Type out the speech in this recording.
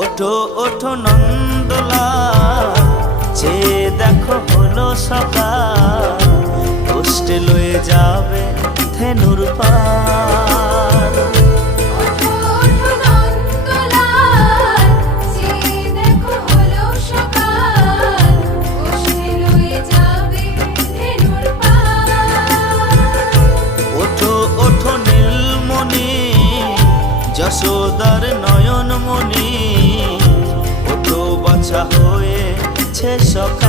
ওঠো ওঠো নন্দলাল, চেয়ে দেখো হলো সকাল, কষ্টে লয়ে যাবে ধেনুর পাল। ওঠো ওঠো নন্দলাল, চেয়ে দেখো হলো সকাল, কষ্টে লয়ে যাবে ধেনুর পাল। ওঠো ওঠো নীলমণি, যশোদার নয়নমণি, ওঠো বাছা হয়েছে সকাল।